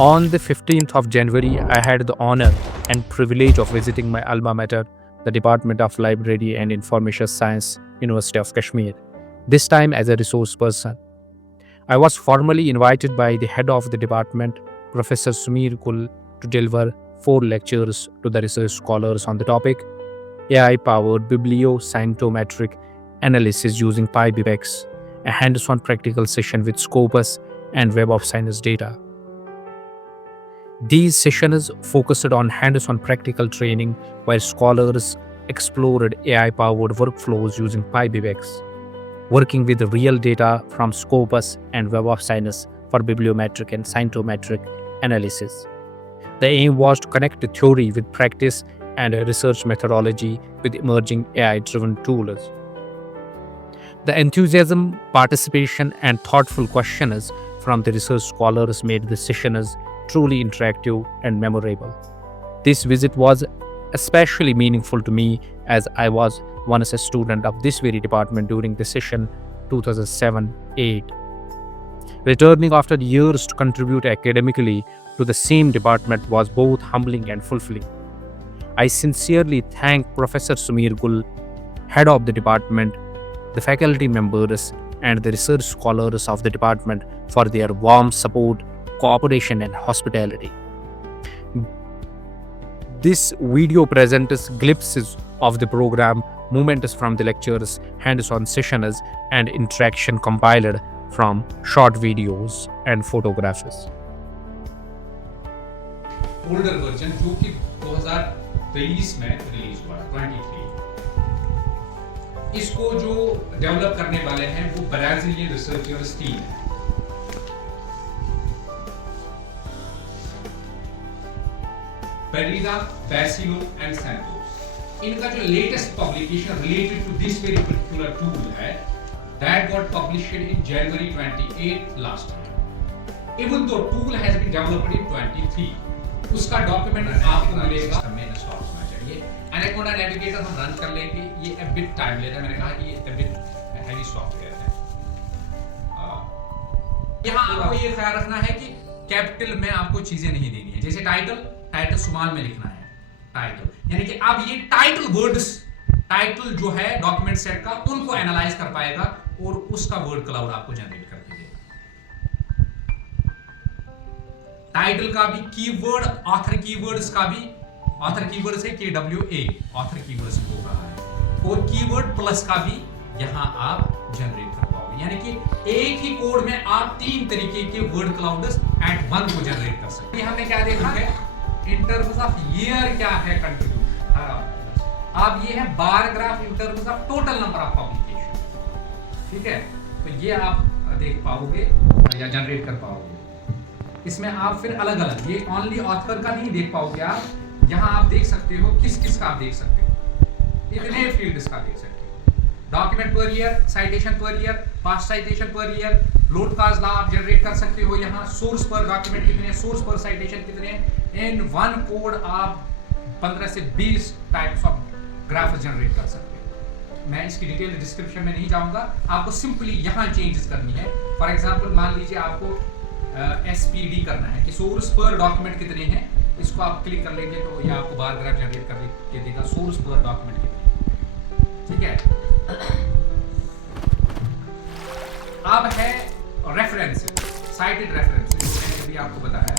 On the 15th of January, I had the honor and privilege of visiting my alma mater, the Department of Library and Information Science, University of Kashmir, this time as a resource person. I was formally invited by the head of the department, Professor Sumeer Kul, to deliver 4 lectures to the research scholars on the topic AI-powered biblioscientometric analysis using PyBibX, a hands-on practical session with Scopus and Web of Science data. These sessions focused on hands-on practical training where scholars explored AI-powered workflows using PyBibX, working with real data from Scopus and Web of Science for bibliometric and scientometric analysis. The aim was to connect the theory with practice and research methodology with emerging AI-driven tools. The enthusiasm, participation, and thoughtful questions from the research scholars made the sessions truly interactive and memorable. This visit was especially meaningful to me as I was once a student of this very department during the session 2007-8. Returning after years to contribute academically to the same department was both humbling and fulfilling. I sincerely thank Professor Sumeer Gul, head of the department, the faculty members, and the research scholars of the department for their warm support, cooperation, and hospitality. This video presents glimpses of the program, moments from the lectures, hands-on sessions, and interaction compiled from short videos and photographs. Older version जो कि 2023 में release हुआ 23, इसको जो develop करने वाले हैं वो ब्राजीलियन रिसर्चर्स टीम है। Pereira, Basilio and Santos. इनका जो latest publication related to this very particular tool है, that got published in January 28 last year. Even though tool has been developed in 23, उसका डॉक्यूमेंट आपको मिलेगा। हमें इंस्टॉल होना चाहिए। एनाकोंडा नेविगेटर हम रन कर लेंगे। ये a bit टाइम लेता है। मैंने कहा कि ये a bit heavy सॉफ्टवेयर है। यहाँ आपको ये ख्याल रखना है कि कैपिटल में आपको चीजें नहीं देनी है। जैसे टाइटल स्मॉल में लिखना है। टाइटल यानी कि अब ये टाइटल जो है डॉक्यूमेंट सेट का उनको एनालाइज कर पाएगा और उसका वर्ड क्लाउड आपको जनरेट करके देगा। टाइटल का भी कीवर्ड, ऑथर कीवर्ड्स का भी, ऑथर कीवर्ड्स है KWA, ऑथर कीवर्ड्स बोल रहा है, और कीवर्ड प्लस का भी यहां आप जनरेट कर पाओगे। यानी कि एक ही कोड में आप 3 तरीके के वर्ड क्लाउड्स एट वन को जनरेट कर सकते हैं। हमने क्या देखा है इन टर्म्स ऑफ ईयर, क्या है कंट्रीब्यूशन। अब ये है bar graph in terms of total number of publication. ठीक है, तो ये आप देख पाओगे या जनरेट कर पाओगे। इसमें आप फिर अलग अलग, ये ओनली ऑथर का नहीं देख पाओगे आप, यहाँ आप देख सकते हो किस का आप देख सकते हो, इतने फील्ड्स का देख सकते हो। Document per year, citation per year, past citation per year, load काज ला आप जनरेट कर सकते हो। यहाँ सोर्स पर डॉक्यूमेंट कितने, सोर्स पर साइटेशन कितने। इन वन कोड आप 15 से 20 टाइप्स ऑफ ग्राफ जनरेट कर सकते हो। मैं इसकी डिटेल डिस्क्रिप्शन में नहीं जाऊंगा, आपको सिंपली यहाँ चेंजेस करनी है। फॉर एग्जांपल मान लीजिए आपको SPD करना है कि सोर्स पर डॉक्यूमेंट कितने हैं, इसको आप क्लिक कर लेंगे तो ये आपको बार ग्राफ जनरेट करके देगा सोर्स पर डॉक्यूमेंट कितने। ठीक है, अब है रेफरेंसेस, साइटेड रेफरेंसेस, मैंने अभी आपको बताया।